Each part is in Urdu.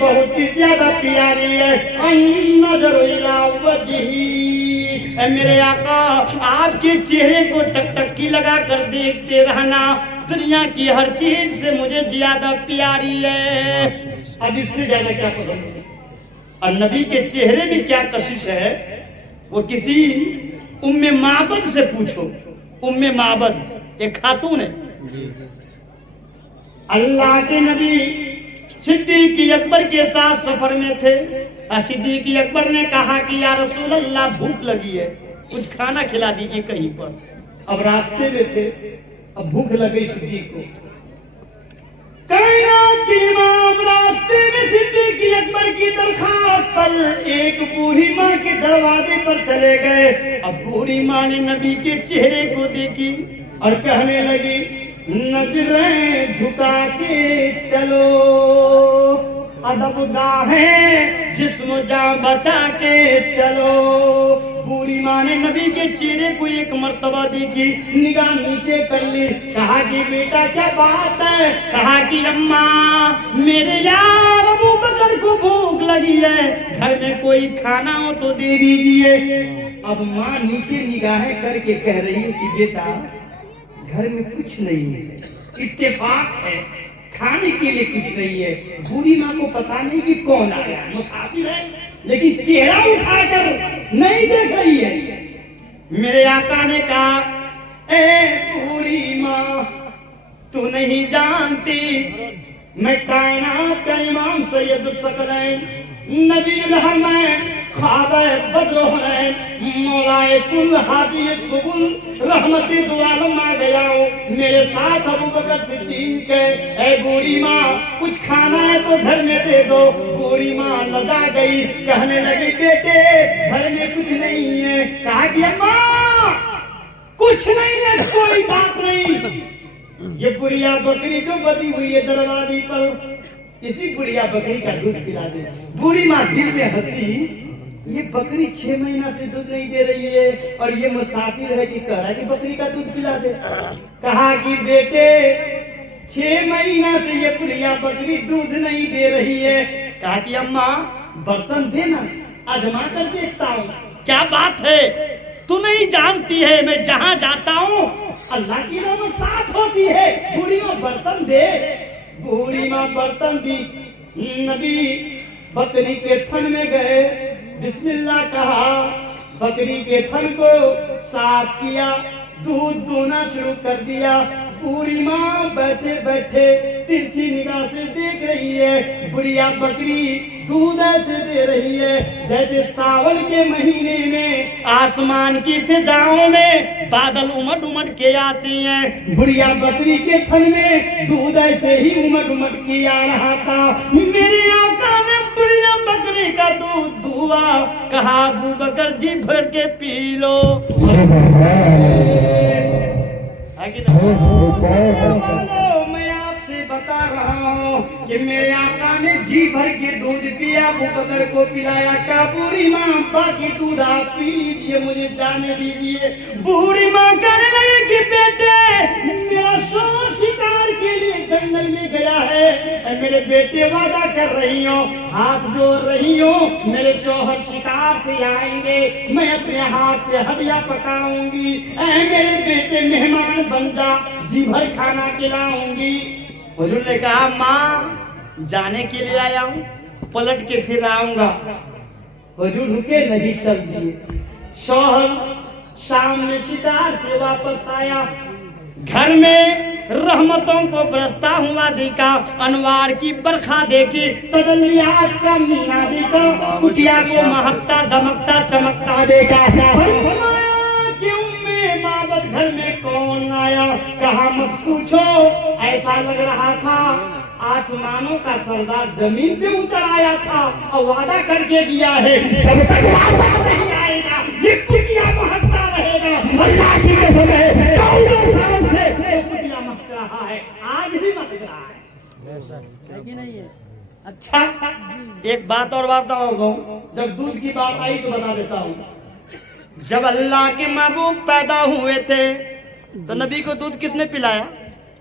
بہت ہی زیادہ پیاری ہے النظر الی وجہی، اے میرے آقا آپ کے چہرے کو ٹکٹکی لگا کر دیکھتے رہنا، دنیا کی ہر چیز سے مجھے زیادہ پیاری ہے۔ اب اس سے زیادہ کیا پسند ہے؟ اور نبی کے چہرے میں کیا کشش ہے وہ کسی ام معبد سے پوچھو۔ ام معبد ایک خاتون ہے، اللہ کے نبی صدیق اکبر کے ساتھ سفر میں تھے، صدیق اکبر نے کہا کہ یا رسول اللہ بھوک لگی ہے، کچھ کھانا کھلا دیجیے کہیں پر۔ اب راستے میں تھے، اب بھوک لگی صدیق کو، کائنات کے امام راستے میں صدیق اکبر کی درخواست پر ایک بوڑھی ماں کے دروازے پر چلے گئے۔ اب بوڑھی ماں نے نبی کے چہرے کو دیکھی اور کہنے لگی نظریں جھکا کے چلو، ادب گاہیں جسم جاں بچا کے چلو۔ بوڑھی ماں نے نبی کے چہرے کو ایک مرتبہ دیکھی، نگاہ نیچے کر لی، کہا کہ بیٹا کیا بات ہے؟ کہا کہ اماں میرے یار ابو بکر کو بھوک لگی ہے، گھر میں کوئی کھانا ہو تو دے دیجیے۔ اب ماں نیچے نگاہیں کر کے کہہ رہی ہے کہ بیٹا گھر میں کچھ نہیں ہے، اتفاق ہے کھانے کے لیے کچھ نہیں ہے۔ بوڑھی ماں کو پتا نہیں کہ کون آیا، مسافر ہے، لیکن چہرہ اٹھا کر نہیں دیکھ رہی ہے۔ میرے آقا نے کہا اے بوڑھی ماں تو نہیں جانتی میں کائنات کا امام سید الثقلین نبی الرحمن خادہ بدر حنین مولائے کل ہادی سبل رحمتی دو عالم آ گیا ہوں، میرے ساتھ ابو بکر صدیق ہے۔ اے بوڑھی ماں کچھ کھانا ہے تو گھر میں دے دو۔ بوڑھی ماں لجا گئی، کہنے لگی بیٹے گھر میں کچھ نہیں ہے۔ کہا کہ اماں کچھ نہیں ہے، کوئی بات نہیں، یہ بڑھیا بکری جو بدی ہوئی ہے دروازے پر، اسی بڑھیا بکری کا دودھ پلا دے۔ بوڑھی ماں دل میں ہنسی، یہ بکری 6 مہینہ سے دودھ نہیں دے رہی ہے اور یہ مسافر ہے کہ کہہ رہا ہے کہ بکری کا دودھ پلا دے۔ کہا کہ بیٹے 6 مہینہ سے یہ بڑھیا بکری دودھ نہیں دے رہی ہے۔ کہا کہ اماں برتن دینا، آزما کر دیکھتا ہوں۔ کیا بات ہے تو نہیں جانتی ہے میں جہاں جاتا ہوں اللہ کی رحمت ساتھ ہوتی ہے، بوڑھی ماں برتن دے۔ بوڑھی ماں برتن دی، نبی بکری کے تھن میں گئے، بسم اللہ کہا، بکری کے تھن کو صاف کیا، دودھ دونا شروع کر دیا۔ بوڑھی ماں بیٹھے بیٹھے ترچھی نگاہ سے دیکھ رہی ہے، بڑھیا بکری دودھ ایسے دے رہی ہے جیسے ساون کے مہینے میں آسمان کی فضاؤں میں بادل امٹ امٹ کے آتی ہیں۔ بڑھیا بکری کے تھن میں دودھ ایسے ہی امٹ امٹ کے آ رہا تھا۔ میرے آقا نے بڑھیا بکری کا دودھ دھوا، کہا ابو بکر جی بھر کے پی لو۔ میں آپ سے بتا رہا ہوں کہ میرے آقا نے جی بھر کے دودھ پیا، ابو بکر کو پلایا۔ کیا بوڑھی ماں باقی دودھ آپ پی لیجیے، مجھے جانے دیجیے۔ بوڑھی ماں کہنے لگی کہ بیٹے میرا شوہر شکار کے لیے جنگل میں گیا ہے، اے میرے بیٹے وعدہ کر رہی ہوں، ہاتھ جوڑ رہی ہوں، میرے شوہر شکار سے آئیں گے، میں اپنے ہاتھ سے ہدیہ پکاؤں گی، اے میرے بیٹے مہمان بن جا، جی بھر کھانا کھلاؤں گی۔ حضور نے کہا ماں جانے کے لیے آیا ہوں، پلٹ کے پھر آؤں گا۔ حضور رکے نہیں، چل دیے۔ شوہر شام میں شکار سے واپس آیا، گھر میں رحمتوں کو برستا ہوا دیکھا، انوار کی برکھا دیکھی، تجلیات کا مینہ دیکھا، کٹیا کو مہکتا دمکتا چمکتا دیکھا۔ معبد گھر میں کون آیا؟ کہا مت پوچھو، ایسا لگ رہا تھا آسمانوں کا سردار زمین پہ اتر آیا تھا اور وعدہ کر کے دیا ہے جب تک واپس نہیں آئے گا یہ کٹیا مہکتا رہے گا۔ اللہ کی قسم ہے 14 سال سے کٹیا مہک رہا ہے، آج بھی مہک رہا ہے کہ نہیں ہے؟ اچھا ایک بات اور بتا دوں، جب دودھ کی بات آئی تو بتا دیتا ہوں۔ جب اللہ کے محبوب پیدا ہوئے تھے تو نبی کو دودھ کس نے پلایا؟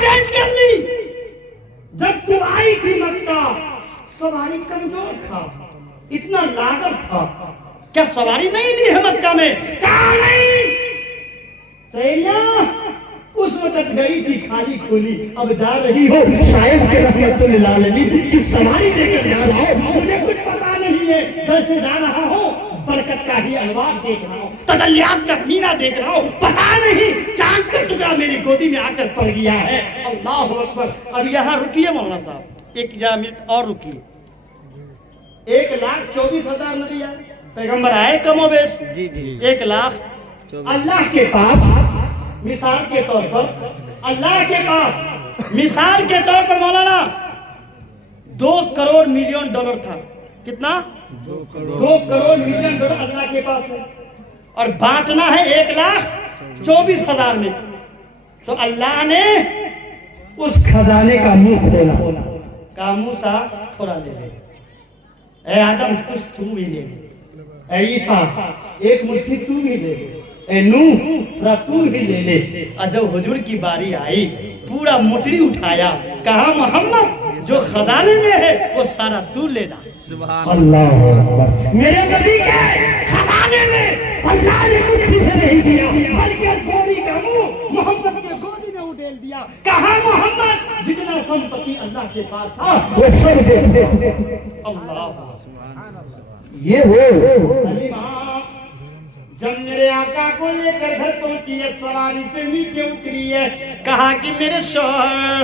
چینج کر لی. جب تو آئی تھی مکہ سواری کمزور تھا, اتنا لاغر تھا, کیا سواری نہیں لی ہے مکہ میں؟ کہاں نہیں سہیلیاں اس وقت گئی تھی خالی کھولی, اب جا رہی ہو شاید کہ رحمت للعالمین کی سواری دے کر جا رہا ہو. مجھے کچھ پتا نہیں ہے, ویسے جا رہا ہوں برکت کا ہی انوار دیکھ رہا ہوں, تجلیات کا مینہ دیکھ رہا ہوں, پتا نہیں چاند کا ٹکڑا میری گودی میں آ کر پڑ گیا ہے. اللہ اکبر. اب یہاں رکیے مولانا صاحب, ایک منٹ اور رکیے. 1,24,000 نبی آئے, پیغمبر آئے کم و بیش. جی 1,00,000. اللہ کے پاس مثال کے طور پر, اللہ کے پاس مثال کے طور پر مولانا 2 کروڑ ملین ڈالر تھا. کتنا؟ 2 کروڑ ملین ڈالر اللہ کے پاس ہے, اور بانٹنا ہے 1,24,000 میں. تو اللہ نے اس خزانے کا منہ کھولا, کہا موسیٰ تھوڑا لے لے, اے آدم کچھ تو بھی لے لے, اے عیسیٰ ایک مٹھی تو بھی لے لے, اے نوح تھوڑا تو بھی لے لے. اور جب حضور کی باری آئی پورا مٹری اٹھایا, کہا محمد جو خزانے میں ہے وہ سارا تو لے لا. اللہ اکبر. میرے نبی کے خزانے میں اللہ نے مٹھی سے نہیں دیا, بلکہ گولی کا منہ محمد کے گولی میں اڈیل دیا. کہا محمد جتنا سمپتی اللہ کے پاس تھا وہ سب دے دے. اللہ یہ وہ حلیمہ جب میرے آقا کو لے کر گھر پہنچی ہے, سواری سے نیچے اتری ہے, کہا کہ میرے شوہر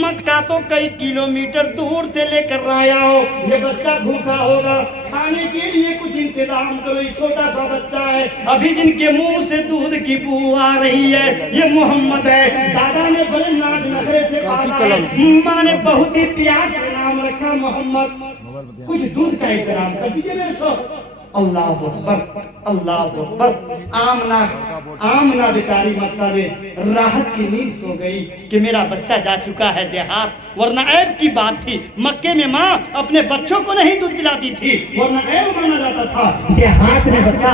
مکہ تو کئی کلومیٹر دور سے لے کر آیا ہو, یہ بچہ بھوکا ہوگا, کھانے کے لیے کچھ انتظام کرو, یہ چھوٹا سا بچہ ہے, ابھی جن کے منہ سے دودھ کی بو آ رہی ہے یہ محمد ہے. دادا نے بڑے ناز نخرے سے پالا ہے, ماں نے بہت ہی پیار سے نام رکھا محمد, کچھ دودھ کا انتظام کر دیجیے میرے شوہر. اللہ اکبر, اللہ اکبر. آمنہ بیچاری مکہ میں راحت کی نیند سو گئی کہ میرا بچہ جا چکا ہے دیہات, ورنہ عیب کی بات تھی. مکے میں ماں اپنے بچوں کو نہیں دودھ پلاتی تھی, ورنہ عیب مانا جاتا تھا. دیہات میں بچہ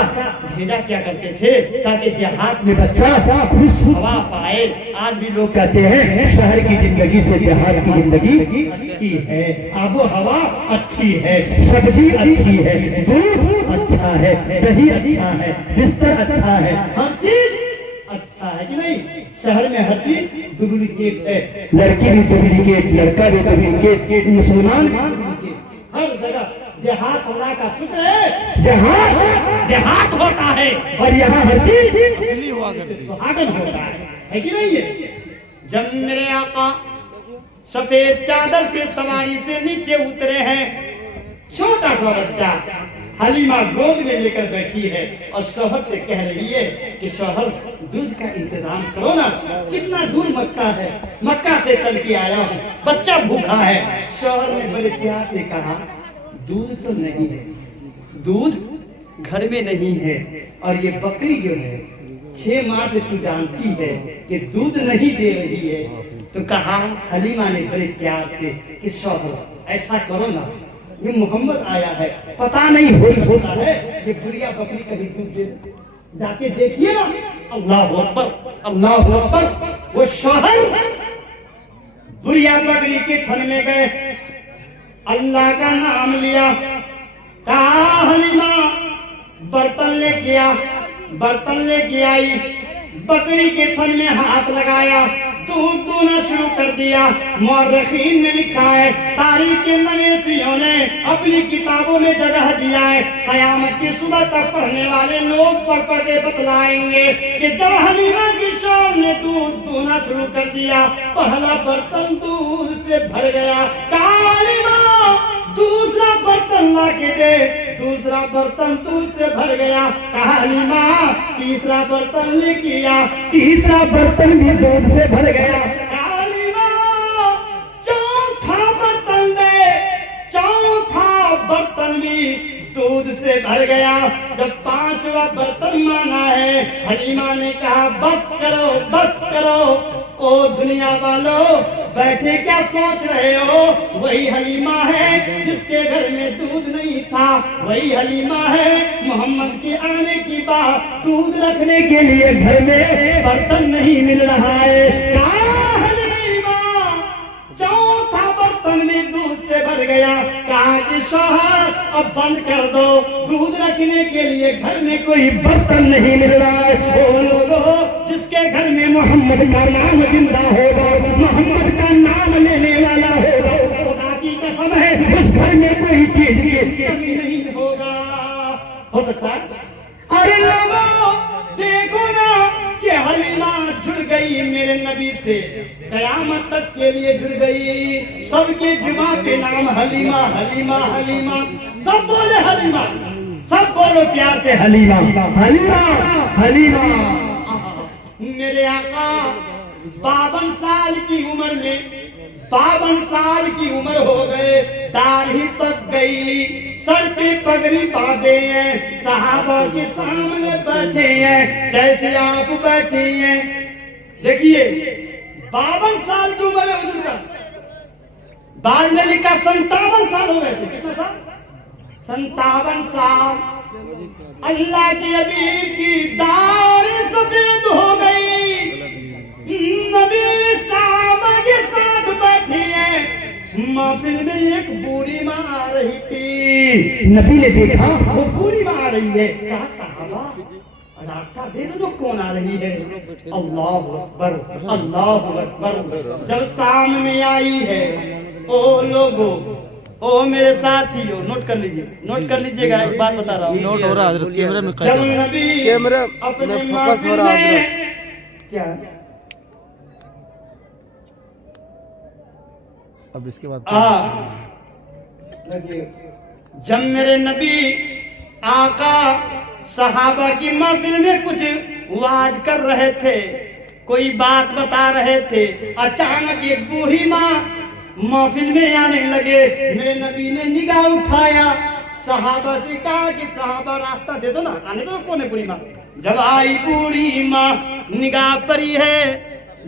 بھیجا کیا کرتے تھے تاکہ دیہات میں بچہ خوش ہوا پائے. آج بھی لوگ کہتے ہیں شہر کی زندگی سے دیہات کی زندگی اچھی ہے, آب و ہوا اچھی ہے, سبزی اچھی ہے, دودھ اچھا ہے, دہی اچھا ہے, بستر اچھا ہے, ہر چیز اچھا ہے کہ نہیں. شہر میں ہر چیز ڈپلیکیٹ ہے, لڑکی بھی ڈپلیکیٹ, لڑکا بھی ڈپلیکیٹ, مسلمان ہر جگہ. دیہات اللہ کا شکر ہے, دیہات ہوتا ہے, اور یہاں ہر چیز سہاگن ہوتا ہے کہ نہیں. ہے جب میرے آقا سفید چادر سے سواری سے نیچے اترے ہیں, چھوٹا سا بچہ حلیمہ گود میں لے کر بیٹھی ہے اور شوہر سے کہہ رہی ہے کہ شوہر دودھ کا انتظام کرو نا, کتنا دور مکہ ہے, مکہ سے چل کے آیا ہوں, بچہ بھوکا ہے. شوہر نے بڑے پیار سے کہا دودھ تو نہیں ہے, دودھ گھر میں نہیں ہے, اور یہ بکری جو ہے 6 ماہ سے تو جانتی ہے کہ دودھ نہیں دے رہی ہے. تو کہا حلیمہ نے بڑے پیار سے کہ شوہر ایسا کرو نا, یہ محمد آیا ہے, پتا نہیں ہو سکتا ہے کہ بڑھیا بکری کبھی دودھ دے, جا کے دیکھیے نا. اللہ اکبر, اللہ اکبر. وہ شوہر بڑھیا بکری کے تھن میں گئے, اللہ کا نام لیا, کہا حلیمہ برتن لے گیا, برتن لے کے آئی, بکری کے تھن میں ہاتھ لگایا, دودھ دونا شروع کر دیا. مورخین نے لکھا ہے, تاریخ کے نویسیوں نے اپنی کتابوں میں جگہ دیا ہے, قیامت کی صبح تک پڑھنے والے لوگ پڑھ پڑھ کے بتلائیں گے کہ جب حلیمہ کی شوہر نے دودھ دونا شروع کر دیا, پہلا برتن دودھ سے بھر گیا. کہا حلیمہ دوسرا برتن لا کے دے, دوسرا برتن دودھ سے بھر گیا. کہا حلیمہ تیسرا برتن لے کے آ, تیسرا برتن بھی دودھ سے بھر گیا. کہا حلیمہ چوتھا برتن دے, چوتھا برتن بھی دودھ سے بھر گیا. جب 5واں برتن مانا ہے, حلیمہ نے کہا بس کرو, بس کرو. او دنیا والو بیٹھے کیا سوچ رہے ہو, وہی حلیمہ ہے جس کے گھر میں دودھ نہیں تھا, وہی حلیمہ ہے محمد کے آنے کی بات دودھ رکھنے کے لیے گھر میں برتن نہیں مل رہا ہے. کہا حلیمہ برتن میں دودھ سے بھر گیا. کہا کہ شوہر اب بند کر دو, دودھ رکھنے کے لیے گھر میں کوئی برتن نہیں مل رہا ہے. وہ لوگوں جس کے گھر میں محمد کا نام زندہ ہوگا, محمد کا نام لینے والا ہوگا, خدا کی قسم ہے اس گھر میں کوئی چیز کی کمی نہیں ہوگا. ہو سکتا ہے. ارے لوگوں دیکھو نا کہ حلیمہ جڑ گئی میرے نبی سے, قیامت تک کے لیے جڑ گئی. سب کے جمعہ پہ نام حلیمہ حلیمہ حلیمہ, سب بولے حلیمہ, سب بولو پیار سے حلیمہ حلیمہ حلیمہ. میرے آقا 52 سال کی عمر میں 52 سال کی عمر ہو گئے, داڑھی پک گئی, سر پہ پگڑی باندھے ہیں, صحابہ کے سامنے بیٹھے ہیں جیسے آپ بیٹھے ہیں. دیکھیے 52 سال کی عمر ہے حضور کا, بعض نے لکھا 57 سال ہو گئے تھے. کتنا سال؟ 57 سال. اللہ کے حبیب کی داڑھی سفید ہو گئی, نبی صحابہ کے ساتھ بیٹھے ہیں. محفل میں ایک بوڑھی ماں آ رہی تھی, نبی نے دیکھا وہ بوڑھی ماں آ رہی ہے. کہا صحابہ راستہ دے دو, کون آ رہی ہے؟ اللہ اکبر اللہ اکبر. جب سامنے آئی ہے, او لوگوں, او میرے ساتھیوں, نوٹ کر لیجئے گا, ایک بات بتا رہا ہوں. نوٹ ہو رہا حضرت, کیمرے میں جب نبی اپنے محفل میں کیا اب اس کے بعد جب میرے نبی آقا صحابہ کی محفل میں کچھ واز کر رہے تھے, کوئی بات بتا رہے تھے, اچانک ایک بوڑھی ماں محفل میں آنے لگے. میرے نبی نے نگاہ اٹھایا, صحابہ سے کہا کہ صحابہ راستہ دے دو نا, آنے دو. کون ہے بوڑھی ماں؟ جب آئی بوڑھی ماں, نگاہ پڑی ہے,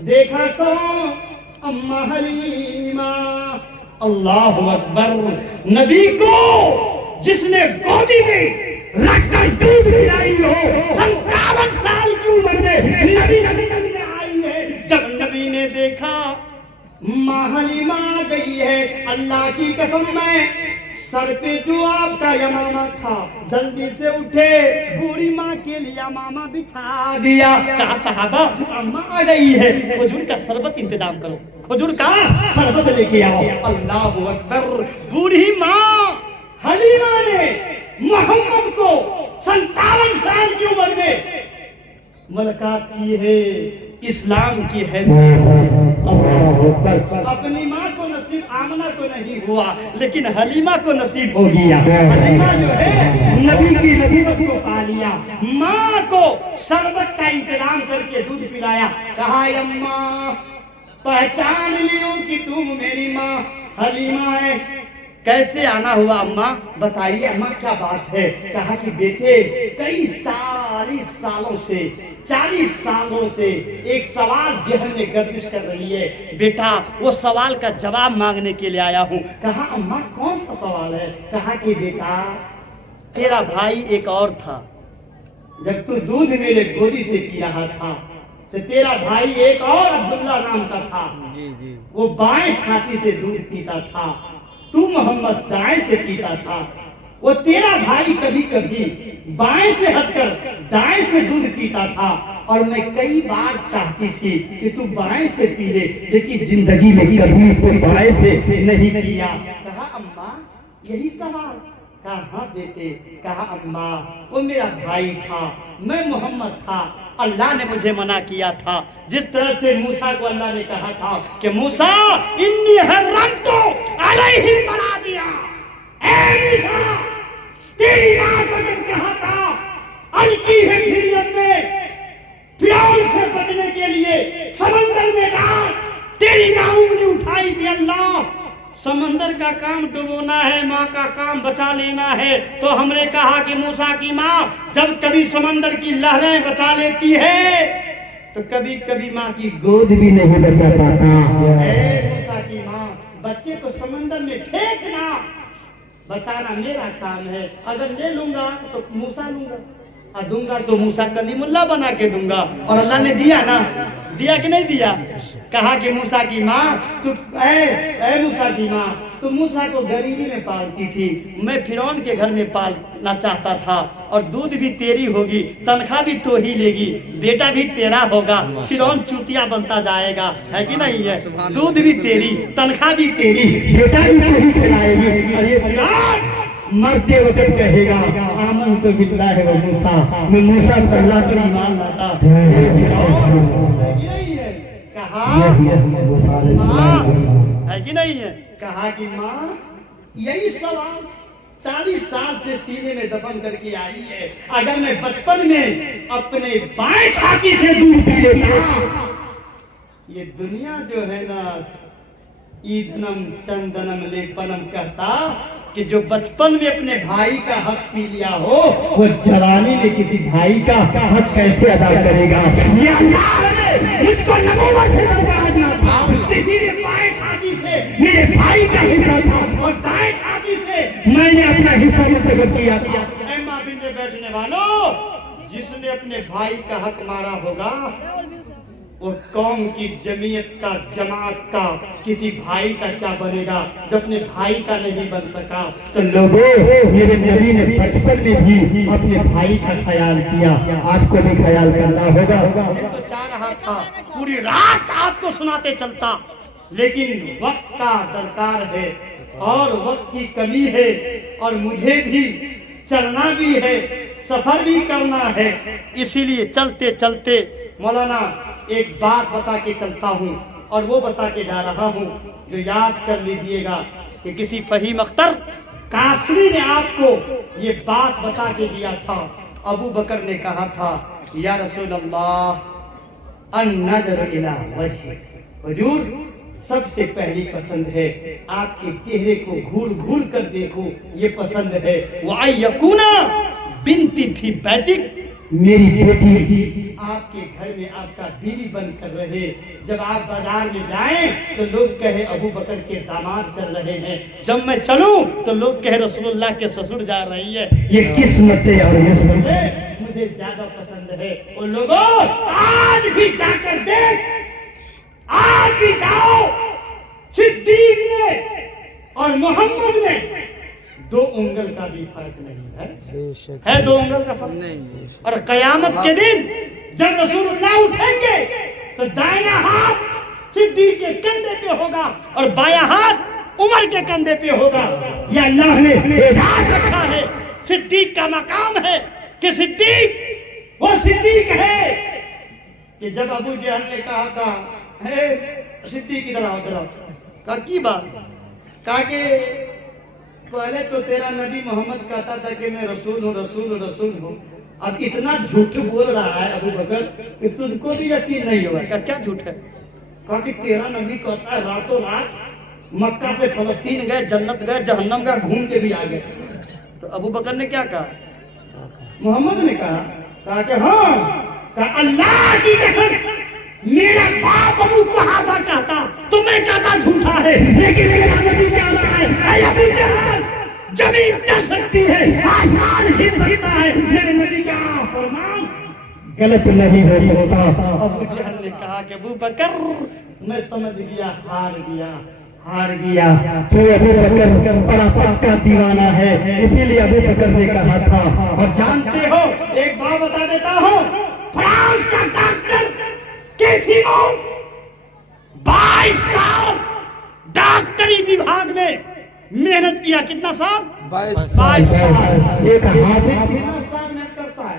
دیکھا کون؟ اماں حلیمہ. اللہ اکبر. نبی کو جس نے گودی میں رکھ کر دودھ پلائی ہو, 57 سال کی عمر میں نبی آئی ہے. جب نبی نے دیکھا ماں حلیمہ آ گئی ہے, اللہ کی قسم میں سر پہ جو آپ کا یمامہ تھا جلدی سے اٹھے, بوڑھی ماں کے لیے یمامہ بچھا دیا. کہا صحابہ اماں آ گئی ہے, کھجور کا شربت انتظام کرو, کھجور کا شربت لے کے آؤ. اللہ اکبر. بوڑھی ماں حلیمہ نے محمد کو 57 سال کی عمر میں ملاقات کی ہے, اسلام کی حیثیت. اپنی ماں کو نصیب آمنہ کو نہیں ہوا, لیکن حلیمہ کو نصیب ہو گیا. حلیمہ جو ہے نبی کی نبوت کو پا لیا. ماں کو شربت کا انتظام کر کے دودھ پلایا. کہا اماں پہچان لیو کہ تم میری ماں حلیمہ ہے. کیسے آنا ہوا اماں؟ بتائیے اماں کیا بات ہے؟ کہا کہ بیٹے کئی 40 سالوں سے ایک سوال ذہن میں گردش کر رہی ہے, بیٹا وہ سوال کا جواب مانگنے کے لیے آیا ہوں. کہا اماں کون سا سوال ہے؟ کہا کہ بیٹا تیرا بھائی ایک اور تھا, جب تو دودھ میرے گودی سے پی رہا تھا تو تیرا بھائی ایک اور عبداللہ نام کا تھا, وہ بائیں چھاتی سے دودھ پیتا تھا, تو محمد دائیں سے پیتا تھا. وہ تیرا بھائی کبھی کبھی بائیں سے ہٹ کر دائیں سے دودھ پیتا تھا, اور میں کئی بار چاہتی تھی کہ تو بائیں سے پی لے, لیکن زندگی میں کبھی تو بائیں سے نہیں پیا. کہا اماں یہی سوال؟ کہا ہاں بیٹے. کہا اماں وہ میرا بھائی تھا, میں محمد تھا, اللہ نے مجھے منع کیا تھا, جس طرح سے موسیٰ کو اللہ نے کہا تھا کہ موسیٰ انی حرمت علیہ المنادیا. اے موسیٰ تیری ماں کو جب کہا تھا الکی ہے شریعت میں فرعون سے بچنے کے لیے سمندر میں ڈال, تیری ماں انگلی اٹھائی تھی, اللہ سمندر کا کام ڈبونا ہے, ماں کا کام بچا لینا ہے. تو ہم نے کہا کہ موسیٰ کی ماں جب کبھی سمندر کی لہریں بچا لیتی ہے تو کبھی کبھی ماں کی گود بھی نہیں بچا پاتا. اے موسیٰ کی ماں بچے کو سمندر میں پھینکنا بچانا میرا کام ہے, اگر لے لوں گا تو موسیٰ لوں گا, اور دوں گا تو موسیٰ کلیم اللہ بنا کے دوں گا. اور اللہ نے دیا نا, دیا کہ نہیں دیا؟ کہا کہ موسیٰ کی ماں اے موسیٰ کی ماں تو موسیٰ کو غریبی میں پالتی تھی، میں فرعون کے گھر میں پالنا چاہتا تھا، اور دودھ بھی تیری ہوگی، تنخواہ بھی تو ہی لے گی، بیٹا بھی تیرا ہوگا، فرعون چوتیا بنتا جائے گا، ہے کہ نہیں ہے؟ دودھ بھی تیری، تنخواہ بھی تیری، بیٹا بھی تو ہی کھلائے گی، اور یہ فرعون مرتے وقت کہے گا آمنت باللہ و موسیٰ، میں موسیٰ پر اللہ پر ایمان لاتا، کہا ہے کہ نہیں ہے؟ کہا کہ ماں یہی سوال 40 سال سے سینے میں دفن کر کے آئی ہے، اگر میں بچپن میں اپنے بائیں چھاتی سے دودھ پی لیتا، یہ دنیا جو ہے نا ایدنم چندنم لیپنم کہتا کہ جو بچپن میں اپنے بھائی کا حق پی لیا ہو وہ جوانی میں کسی بھائی کا حق کیسے ادا کرے گا؟ یہ اللہ نے مجھ کو نبوت سے نوازا تھا، اسی لیے بائیں چھاتی سے میرے بھائی کا حصہ تھا اور دائیں چھاتی سے میں نے اپنا حصہ منتخب کیا تھا۔ اے محفل میں بیٹھنے والوں، جس نے اپنے بھائی کا حق مارا ہوگا وہ قوم کی جمعیت کا، جماعت کا، کسی بھائی کا کیا بنے گا؟ جو اپنے بھائی کا نہیں بن سکا تو لوگوں، میرے نبی نے بچپن میں بھی اپنے بھائی کا خیال کیا، آپ کو بھی خیال کرنا ہوگا۔ میں تو چاہ رہا تھا پوری رات آپ کو سناتے چلتا، لیکن وقت کا درکار ہے اور وقت کی کمی ہے، اور مجھے بھی چلنا بھی ہے، سفر بھی کرنا ہے، اسی لیے چلتے چلتے مولانا ایک بات بتا کے چلتا ہوں، اور وہ بتا کے جا رہا ہوں جو یاد کر لیجیے گا کہ کسی فہیم اختر قاسمی نے آپ کو یہ بات بتا کے دیا تھا۔ ابو بکر نے کہا تھا یا رسول اللہ النظر الی وجہ، حضور سب سے پہلی پسند ہے آپ کے چہرے کو گھور گھور کر دیکھو، یہ پسند ہے۔ وَأَن يَكُونَ بِنْتِ فِي بَيْتِكَ، میری بیٹی آپ کے گھر میں آپ کا بیوی بن کر رہے، جب آپ بازار میں جائیں تو لوگ کہے ابو بکر کے داماد چل رہے ہیں، جب میں چلوں تو لوگ کہے رسول اللہ کے سسر جا رہی ہے، یہ قسمت ہے اور یہ سمجھے مجھے زیادہ پسند ہے۔ ان لوگوں آج بھی جا کر دیکھ، آج بھی جاؤ، صدیق نے اور محمد میں 2 انگل کا بھی فرق نہیں ہے 2 انگل کا فرق نہیں۔ اور قیامت کے دن جب رسول اللہ اٹھیں گے تو دائنا ہاتھ صدیق کے کندھے پہ ہوگا اور بایاں ہاتھ عمر کے کندھے پہ ہوگا۔ یہ اللہ نے اعزاز رکھا ہے، صدیق کا مقام ہے کہ صدیق وہ صدیق ہے کہ جب ابو جہل نے کہا تھا اے صدیق ادھر آؤ ادھر آؤ، کہا کی بات؟ کہا کہ پہلے تو تیرا نبی محمد کہتا تھا کہ میں رسول ہوں رسول ہوں رسول ہوں، اب اتنا جھوٹ بول رہا ہے ابو بکر کہ تجھ کو بھی یقین نہیں ہوگا۔ کہا کیا جھوٹ ہے؟ کہا کہ تیرا نبی کہتا ہے راتوں رات مکہ سے فلسطین گئے، جنت گئے، جہنم گئے، گھوم کے بھی آ گئے۔ تو ابو بکر نے کیا کہا؟ محمد نے کہا کہ ہاں، کہا اللہ کی قسم میرا باپ ابو قحافہ کہتا تو میں کہتا جھوٹا ہے، لیکن میرا نبی کہتا ہے اے ابو جہل زمین ٹر سکتی ہے، آسمان ہل سکتا ہے، میرے نبی کا فرمان غلط نہیں ہوتا۔ ابو جہل نے کہا کہ ابو بکر میں سمجھ گیا، ہار گیا تو ابو بکر بڑا پکا دیوانہ ہے، اسی لیے ابو بکر نے کہا تھا۔ اور جانتے ہو ایک بات بتا دیتا ہوں، فرانس کا ڈاکٹر 22 سال ڈاکٹری وبھاگ میں محنت کیا، کتنا سال؟ 22 سال۔ ایک حافظ کتنا سال محنت کرتا ہے؟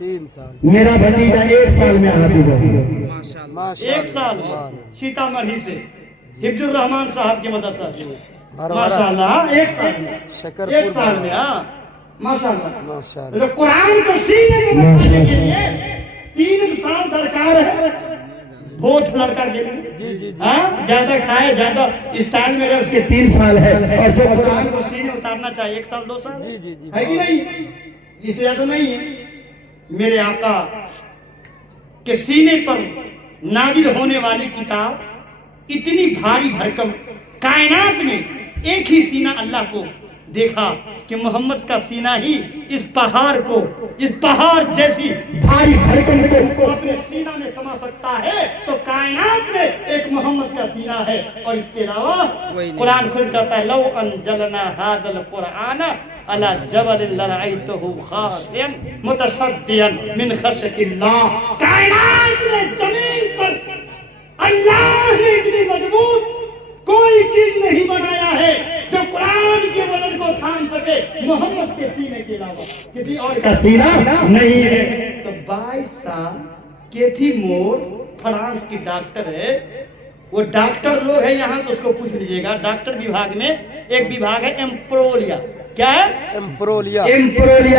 3 سال۔ میرا بھتیجا 1 سال میں حافظ ہو، 1 سال سیتا مڑھی سے حفظ الرحمان صاحب کے مدرسہ سے، ماشاءاللہ 1 سال میں ہاں ماشاءاللہ۔ قرآن کو سینے میں بٹھانے کے لیے 3 سال درکار ہے، بہت لڑکا کے لیے زیادہ کھائے زیادہ اسٹائل میں اس کے 3 سال ہے، اور جو قرآن کو سینے اتارنا چاہیے 1 سال 2 سال ہے کہ نہیں؟ اس سے زیادہ نہیں ہے۔ میرے آقا کے سینے پر نازل ہونے والی کتاب اتنی بھاری بھرکم، کائنات میں ایک ہی سینہ اللہ کو دیکھا کہ محمد کا سینہ ہی اس پہاڑ جیسی بھاری دھڑکن کو اپنے سینہ میں سما سکتا ہے، تو کائنات میں ایک محمد کا سینہ ہے۔ اور اس کے علاوہ قرآن خود کہتا ہے لو انزلنا ھذا القرآن علی جبل لرأیتہ خاشعا متصدعا من خشیۃ اللہ۔ کائنات میں زمین پر اللہ نے اتنی مضبوط کوئی چیز نہیں بنایا ہے جو قرآن کے وزن کو تھام سکے محمد کے سینے کے علاوہ کسی اور کا سینہ نہیں ہے۔ تو 22 سال کیتھی مور فرانس کی ڈاکٹر ہے، وہ ڈاکٹر لوگ ہیں یہاں تو اس کو پوچھ لیجئے گا، ڈاکٹر وبھاگ میں ایک وبھاگ ہے ایمپرولیا، کیا ہے؟ ایمپرولیا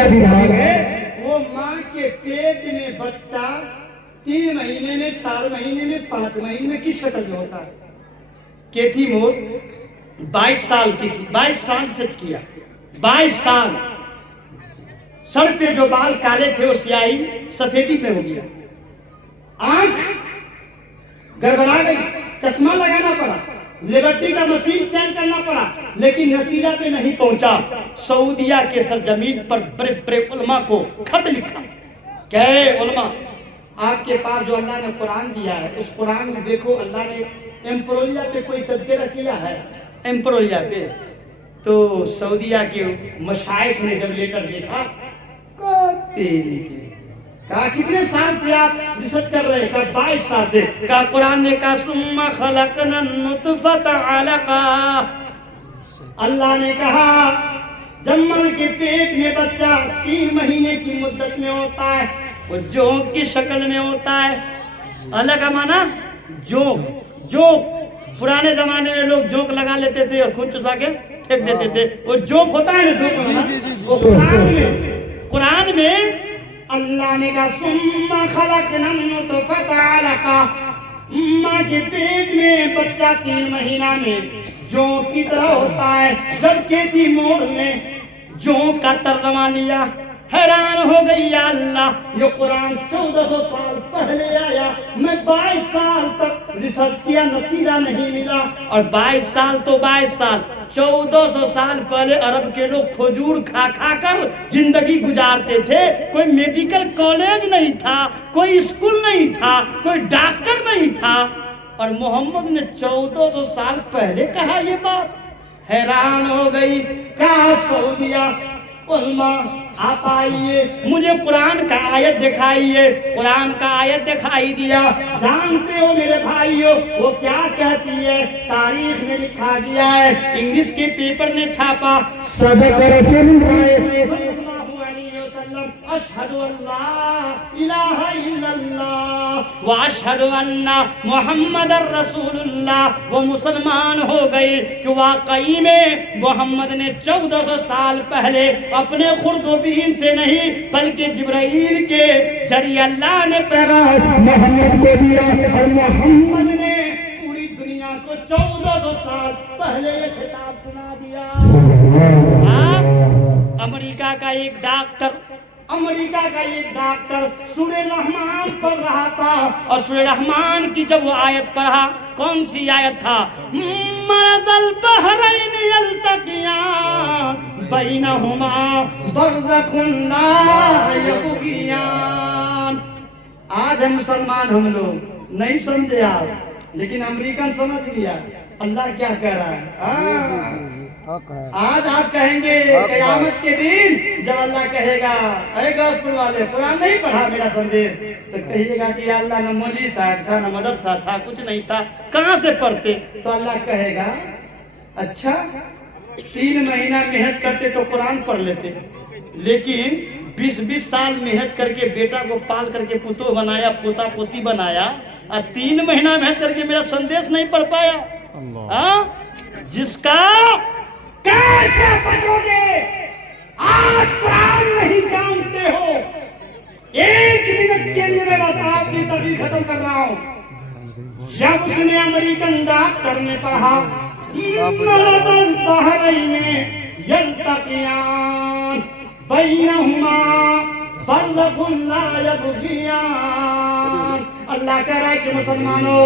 وبھاگ ہے۔ وہ ماں کے پیٹ میں بچہ 3 مہینے میں، 4 مہینے میں، 5 مہینے میں کس شکل میں ہوتا ہے؟ کیتھی مور 22 سال کی تھی، 22 سال سچ کیا، 22 سال سر پہ جو بال کالے تھے وہ سیاہی سفیدی پہ ہو گیا، آنکھ گڑبڑا گئی، چشمہ لگانا پڑا، لیبرٹی کا مشین چینج کرنا پڑا، لیکن نتیجہ پہ نہیں پہنچا۔ سعودیہ کے سرزمین پر بڑے بڑے علماء کو خط لکھا کہ اے علماء، آپ کے پاس جو اللہ نے قرآن دیا ہے اس قرآن میں دیکھو اللہ نے ایمپرولیا پہ کوئی تذکرہ کیا ہے؟ ایمپرولیا پہ تو سعودیہ کے مشائخ نے جب لیٹر دیکھا کہا کتنے سال سے آپ ریسرچ کر رہے ہیں؟ کہا 22 سال سے۔ کہا قرآن نے کہا ثم خلقنا النطفۃ علقہ، اللہ نے کہا جب ماں کے پیٹ میں بچہ 3 مہینے کی مدت میں ہوتا ہے وہ جوک کی شکل میں ہوتا ہے۔ علقہ مانا جوک، پرانے زمانے میں لوگ جوک لگا لیتے تھے اور خون چسوا کے پھینک دیتے تھے، وہ جوک ہوتا ہے نا، قرآن میں اللہ نے کہا ثم خلقنا النطفۃ علقہ، ماں کے پیٹ میں بچہ 3 مہینہ میں جوک کی طرح ہوتا ہے۔ جب کیتھی مور نے جوک کا ترجمہ لیا حیران ہو گئی، یا اللہ یہ قرآن 1400 سال پہلے آیا، میں 22 سال تک ریسرچ کیا نتیجہ نہیں ملا، اور 22 سال تو 22 سال 1400 سال پہلے عرب کے لوگ کھجور کھا کھا کر زندگی گزارتے تھے، کوئی میڈیکل کالج نہیں تھا، کوئی اسکول نہیں تھا، کوئی ڈاکٹر نہیں تھا، اور محمد نے 1400 سال پہلے کہا یہ بات۔ حیران ہو گئی، کہا سعودیہ علماء آپ آئیے مجھے قرآن کا آیت دکھائیے۔ قرآن کا آیت دکھائی دیا، جانتے ہو میرے بھائیو وہ کیا کہتی ہے؟ تاریخ میں لکھا گیا ہے، انگلش کے پیپر نے چھاپا، صدق رسول اللہ صلی اللہ علیہ وسلم، اشہد ان لا الہ الا اللہ واشہد ان محمد رسول اللہ۔ وہ مسلمان ہو گئی کہ واقعی میں محمد نے 1400 سال پہلے اپنے خرد و بین سے نہیں بلکہ جبرائیل کے ذریعے اللہ نے پیغام محمد کو دیا، اور محمد نے پوری دنیا کو 1400 سال پہلے یہ خطاب سنا دیا۔ امریکہ کا ایک ڈاکٹر سورہ رحمان پڑھ رہا تھا، اور سورہ رحمان کی جب وہ آیت پڑھا، کون سی آیت تھا؟ مرج البحرین یلتقیان بینہما برزخ لا یبغیان۔ آج ہم مسلمان ہم لوگ نہیں سمجھے آپ، لیکن امریکن سمجھ گیا اللہ کیا کہہ رہا ہے۔ آج آپ کہیں گے قیامت کے دن جب اللہ کہے گا اے گوسپور والے قرآن نہیں پڑھا میرا سندیش، تو کہیے گا کہ اللہ نہ مولوی صاحب تھا نہ مدرسہ تھا، کچھ نہیں تھا، کہاں سے پڑھتے؟ تو اللہ کہے گا اچھا 3 مہینہ محنت کرتے تو قرآن پڑھ لیتے، لیکن 20 سال محنت کر کے بیٹا کو پال کر کے پتو بنایا، پوتا پوتی بنایا، اور 3 مہینہ محنت کر کے میرا سندیش نہیں پڑھ پایا۔ جس کا کیسے پڑھو گے؟ آج قرآن نہیں جانتے ہو، 1 منٹ کے لیے میں بات آپ کی تقریر ختم کر رہا ہوں۔ جب اس نے امریکن ڈاکٹر نے پڑھا مرج البحرین یلتقیان بینہما برزخ لا یبغیان، اللہ کہہ رہا ہے کہ مسلمانوں،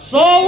100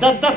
10-10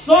100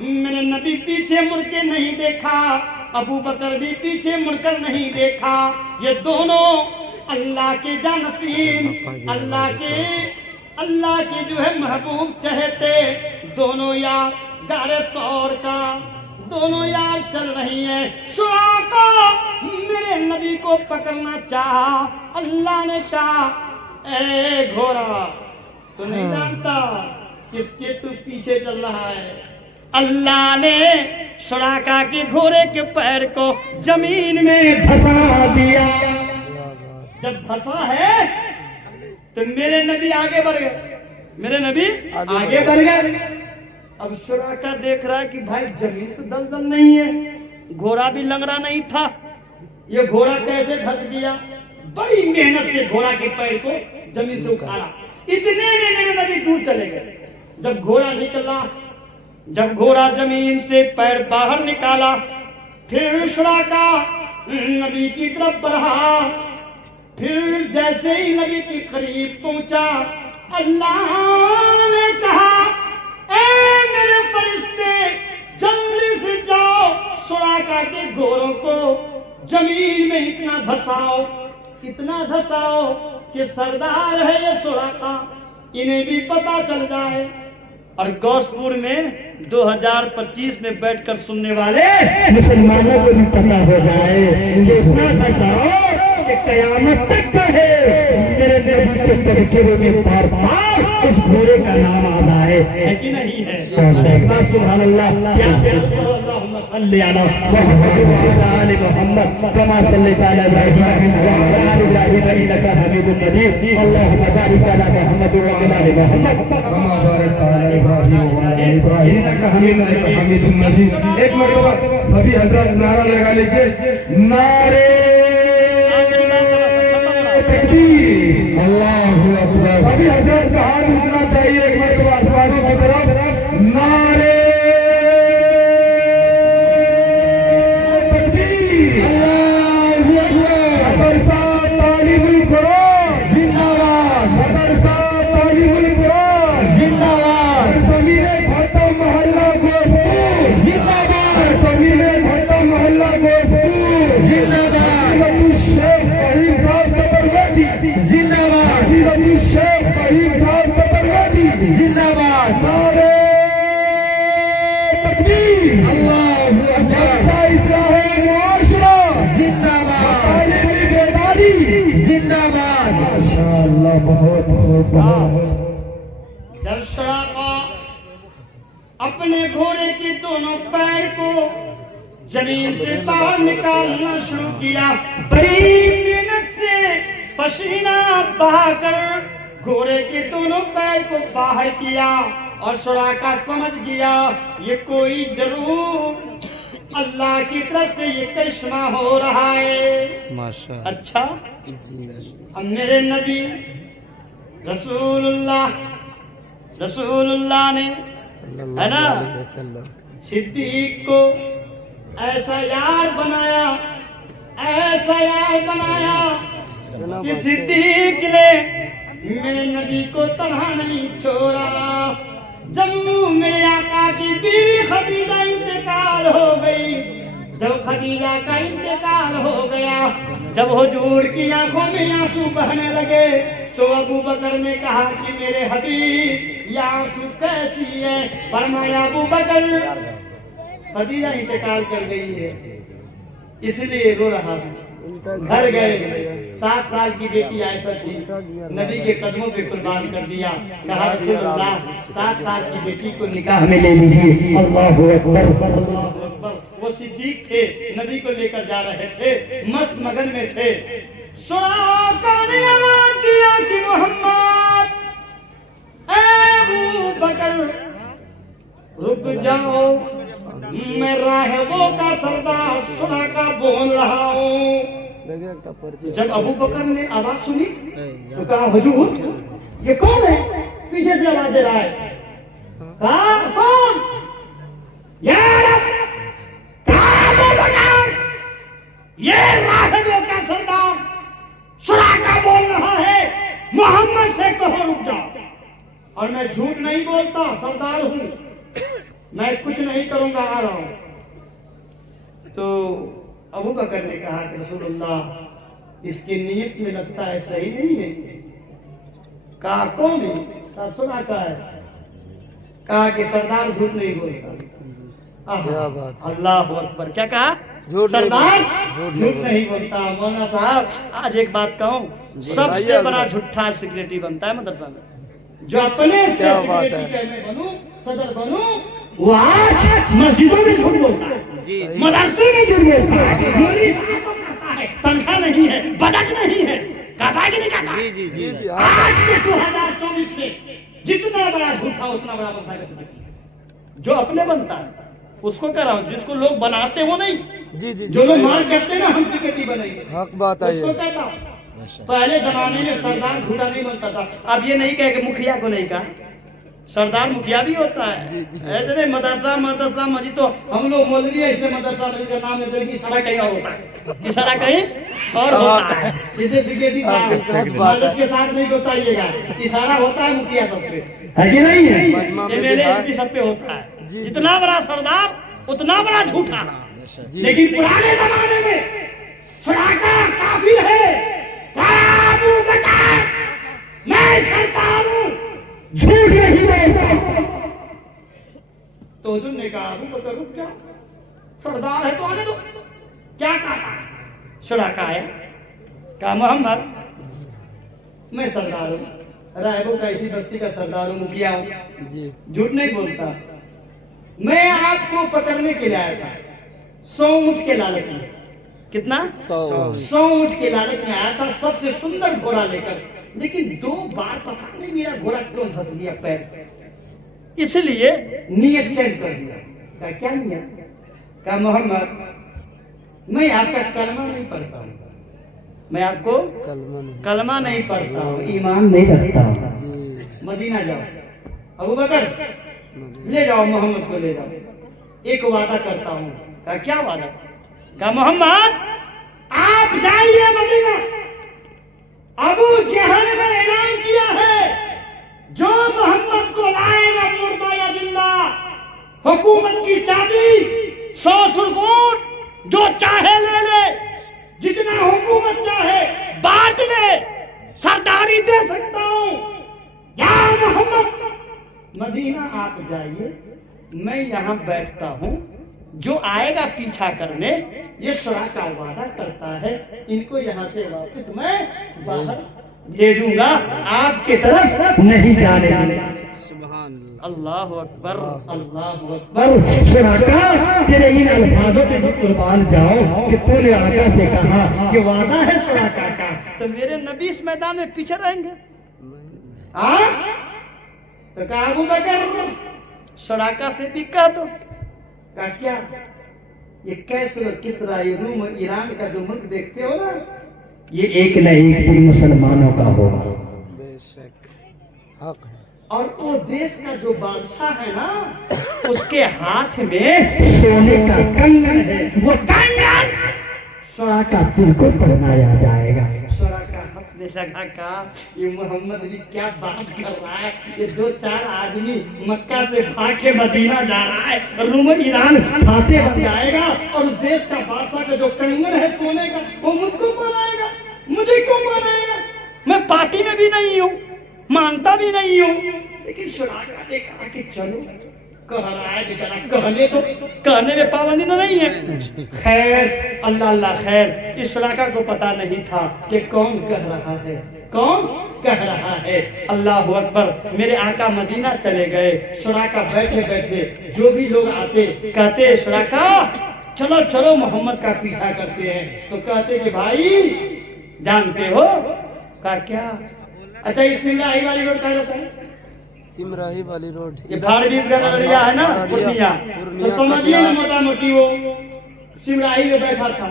میں نے نبی پیچھے مڑ کے نہیں دیکھا، ابو بکر بھی پیچھے مڑ کر نہیں دیکھا، یہ دونوں اللہ کے جانشین، اللہ کے جو ہے محبوب چہتے دونوں یار گاڑے سور کا دونوں یار چل رہی ہیں۔ شراکا میرے نبی کو پکڑنا چاہا، اللہ نے کہا اے گھوڑا تو نہیں جانتا کس کے تو پیچھے چل رہا ہے؟ اللہ نے شراکا کے گھوڑے کے پیر کو زمین میں دھسا دیا۔ جب دھسا ہے تو میرے نبی آگے بڑھ گئے، میرے نبی آگے بڑھ گئے۔ اب شراکا دیکھ رہا ہے کہ بھائی زمین تو دلدل نہیں ہے، گھوڑا بھی لنگڑا نہیں تھا، یہ گھوڑا کیسے دھس گیا؟ بڑی محنت سے گھوڑا کے پیر کو زمین سے اٹھایا، اتنے میں میرے نبی دور چلے گئے۔ جب گھوڑا نکلا، جب گھوڑا زمین سے پیر باہر نکالا، پھر شراکا نبی کی طرف بڑھا، پھر جیسے ہی نبی کے قریب پہنچا، اللہ نے کہا اے میرے فرشتے جلدی سے جاؤ شراکا کے گھوڑوں کو زمین میں اتنا دھساؤ کہ سردار ہے یہ شراکا، انہیں بھی پتا چل جائے۔ اور گوسپور میں 2025 میں بیٹھ کر سننے والے مسلمانوں کو بھی پتا ہو جائے، اتنا دھساؤ کہ قیامت تک ہے میرے نبی کے تذکرے میں بار بار اس گھوڑے کا نام آتا ہے کہ نہیں ہے؟ سبحان اللہ، کیا اللہم صلی علی محمد وعلی آل محمد کما صلیت علی ابراہیم وعلی آل ابراہیم انک حمید مجید، اللہم بارک علی محمد وعلی آل محمد کما بارکت علی ابراہیم وعلی آل ابراہیم انک حمید مجید۔ ایک مرتبہ سبھی حضرات نعرہ لگا لیجیے، نعرے تکبیر، اللہ اکبر۔ سبھی حضرات کا ہاتھ اٹھنا چاہیے ایک مرتبہ آسمانوں کی طرف، نعرے تکبیر، اللہ اکبر۔ مدرسہ تعلیم القرآن زندہ باد، مدرسہ تعلیم القرآن زندہ باد، زمین بھٹا محلہ گوسپور زندہ باد، زمین بھٹا محلہ گوسپور زندہ باد، شیخ فہیم صاحب چتروادی زندہ باد، شیخ فہیم صاحب چتروادی زندہ باد، نعرے تکبیر، اللہ اکبر۔ اصلاح معاشرہ زندہ باد، تعلیمی بیداری زندہ باد، ماشاءاللہ، بہت بہت۔ جب شراکا اپنے گھوڑے کے دونوں پیر کو زمین سے باہر نکالنا شروع کیا، بڑی محنت سے پسینہ بہا کر گھوڑے کے دونوں پیر کو باہر کیا، اور شراکا سمجھ گیا یہ کوئی ضرور اللہ کی طرف سے یہ کرشمہ ہو رہا ہے۔ ماشاء اچھا، جی اب میرے نبی رسول اللہ نے صلی ہے اللہ نا علیہ وسلم صدیق کو ایسا یار بنایا کہ صدیق نے میرے نبی کو تنہا نہیں چھوڑا۔ جب میرے آقا کی بیوی خدیجہ انتقال ہو گئی، جب خدیجہ کا انتقال ہو گیا، جب حضور کی آنکھوں میں آنسو بہنے لگے، تو ابو بکر نے کہا کہ میرے حبیب یہ آنسو کیسی ہے؟ فرمایا ابو بکر خدیجہ انتقال کر گئی ہے اس لیے رو رہا ہوں۔ گھر گئے، 7 سال کی بیٹی عائشہ تھی، نبی کے قدموں پہ قربان کر دیا، کہا رسول اللہ 7 سال کی بیٹی کو نکاح میں لے لیجیے۔ اللہ اکبر، اللہ اکبر۔ وہ صدیق تھے، نبی کو لے کر جا رہے تھے، مست مگن میں تھے۔ شراکا نے آواز دیا کہ محمد، اے ابو بکر رک جاؤ، میں راہبوں کا سردار شراکا بول رہا ہوں۔ جب ابو بکر نے آواز سنی تو کہا حضور یہ کون ہے؟ پیچھے سے آواز دے رہا ہے، کہا کون؟ یا رب، کہا ابو بکر یہ راہبوں کا سردار شراکا بول رہا ہے، محمد سے کہو رک جاؤ۔ اور میں جھوٹ نہیں بولتا، سردار ہوں، میں کچھ نہیں کروں گا، آ رہا ہوں۔ تو ابو بکر نے کہا کہ رسول اللہ اس کی نیت میں لگتا ہے صحیح نہیں ہے۔ کہا کون ہے؟ کہا سراقہ ہے۔ کہا کہ سردار جھوٹ نہیں بولتا۔ کیا بات ہے۔ اللہ اکبر، کیا کہا؟ جھوٹ نہیں سردار بولتا۔ جھوٹ نہیں بولتا۔ مولانا صاحب آج ایک بات کہوں، سب سے بڑا جھوٹا سیکریٹری بنتا ہے مدرسہ میں، جو اپنے سے کیا بات ہے۔ سیکریٹری میں بنوں، صدر بنوں، وہ آج مسجدوں میں جھوٹ بولتا ہے، مدرسے میں جھوٹ بولتا ہے، مولوی صاحب کو کہتا ہے تنخواہ نہیں ہے، بجٹ نہیں ہے، کہتا ہے کہ نہیں کہتا؟ جی جی جی آج کے 2024 میں جتنا بڑا جھوٹا اتنا بڑا بنتا ہے۔ جو اپنے بنتا ہے اس کو کہہ رہا ہوں، جس کو لوگ بناتے وہ نہیں، جی جی جو لوگ مار کرتے ہیں نا ہم سیکریٹری بنیں گے، حق بات ہے اس کو یہ۔ کہتا ہوں۔ پہلے زمانے میں سردار جھوٹا نہیں بنتا تھا، اب یہ نہیں کہے کہ مکھیا کو نہیں کہا، سردار مکھیا بھی ہوتا ہے۔ ایسے نہیں مدرسہ مسجد تو ہم لوگ مولوی ہیں، اس لیے مدرسہ مسجد کا نام لیتے ہیں، اشارہ کہیں اور ہوتا ہے، اشارہ کہیں اور ہوتا ہے۔ جیسے سیکریٹری صاحب مدد کے ساتھ نہیں گھسائیے گا، اشارہ ہوتا ہے مکھیا سب پہ، ہے کہ نہیں ہے؟ ایم پی سب پہ ہوتا ہے۔ جتنا بڑا سردار اتنا بڑا جھوٹا۔ لیکن پرانے زمانے میں سراقہ کافر ہے، کہا ابو بکر میں سردار ہوں، جھوٹ نہیں بولتا۔ تو حضور نے کہا ابو بکر رک جا، سردار ہے تو آنے دو۔ کیا کہا؟ سراقہ آیا، کہا محمد میں سردار ہوں، راہبوں کا اسی بستی کا سردار ہوں، مکھیا ہوں، جی جھوٹ نہیں بولتا۔ میں آپ کو پکڑنے کے لیے آیا تھا 100 اونٹ کے لالچ میں۔ کتنا؟ 100 اونٹ کے لالچ میں آیا تھا، سب سے سندر گھوڑا لے کر، لیکن 2 بار پتا نہیں میرا گھوڑا کیوں دھس گیا پیر، اس لیے نیت چینج کر دیا۔ کہا کیا نیت؟ کہا محمد میں آپ کا کلمہ نہیں پڑھتا ہوں، میں آپ کو کلمہ نہیں پڑھتا ہوں، ایمان نہیں رکھتا ہوں، جی مدینہ جاؤ۔ ابو بکر لے جاؤ محمد کو، لے جاؤ، ایک وعدہ کرتا ہوں۔ کہا کیا وعدہ؟ کہا محمد آپ جائیے مدینہ، ابو جہل نے اعلان کیا ہے جو محمد کو لائے گا مردہ یا زندہ، حکومت کی چابی 100 سرخوٹ جو چاہے لے لے، جتنا حکومت چاہے بانٹ لے، سرداری دے سکتا ہوں۔ یا محمد مدینہ آپ جائیے، میں یہاں بیٹھتا ہوں، جو آئے گا پیچھا کرنے یہ سراقہ وعدہ کرتا ہے، ان کو یہاں سے واپس میں باہر بھیجوں گا، آپ کی طرف نہیں جانے دوں گا۔ سبحان اللہ اکبر، اللہ اکبر۔ پر سراقہ تیرے ان الفاظوں پہ بھی قربان جاؤ کہ تو نے آقا سے کہا کہ وعدہ ہے سراقہ کا، تو میرے نبی اس میدان میں پیچھے رہیں گے؟ ہاں؟ تو کہا ابو بکر سراقہ سے بھی کہہ دو۔ کہا کیا؟ یہ کیسر و کسرا، یہ روم و ایران کا جو ملک دیکھتے ہو نا، یہ ایک نہ ایک دن مسلمانوں کا ہوگا، بے شک حق ہے۔ اور وہ دیش کا جو بادشاہ ہے نا اس کے ہاتھ میں سونے کا کنگن ہے، وہ کنگن سراقہ تم کو پہنایا جائے گا۔ سراقہ ہنسنے لگا، کہا یہ محمد بھی کیا بات کر رہا ہے، یہ 2-4 آدمی مکہ سے بھاگ کے مدینہ جا رہا ہے، روم و ایران فاتح بن جائے گا، اور اس دیش کا بادشاہ کا جو کنگن ہے سونے کا وہ مجھ کو پہنائے گا، مجھے کیوں پہنائے گا؟ میں پارٹی میں بھی نہیں ہوں، مانتا بھی نہیں ہوں۔ لیکن سراقہ نے کہا کہ چلو، کہہ رہا ہے بیچارہ، کہنے تو کہنے میں پابندی تو نہیں ہے۔ خیر اللہ اللہ خیر، اس سراقہ کو پتا نہیں تھا کہ کون کہہ رہا ہے، کون کہہ رہا ہے۔ اللہ اکبر۔ میرے آقا مدینہ چلے گئے، سراقہ بیٹھے بیٹھے جو بھی لوگ آتے کہتے سراقہ چلو چلو محمد کا پیچھا کرتے ہیں، تو کہتے کہ بھائی جانتے ہو؟ کہا کیا؟ اچھا یہ سمراہی والی روڈ کہا جاتا ہے، سمراہی والی روڈ، یہ بھاڑبیس کا لڑیا ہے نا پورنیہ، تو سمجھیے نا موٹا موٹی وہ سمراہی میں بیٹھا تھا،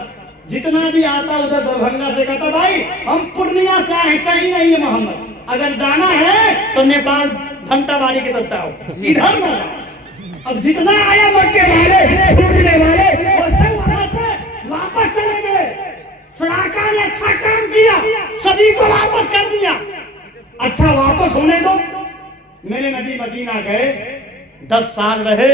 جتنا بھی آتا ادھر دربھنگا سے کہتا بھائی ہم پورنیہ سے آئے، کہیں نہیں ہے محمد، اگر جانا ہے تو نیپال گھنٹا باری کی طرف جاؤ، ادھر نہ جاؤ۔ اب جتنا آیا مکے والے ڈوبنے والے وہ سب وہاں سے واپس چلے گئے۔ سراقہ نے اچھا کام کیا، سبھی کو واپس کر دیا۔ اچھا واپس ہونے دو۔ میرے نبی مدینہ گئے، 10 سال رہے،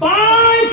22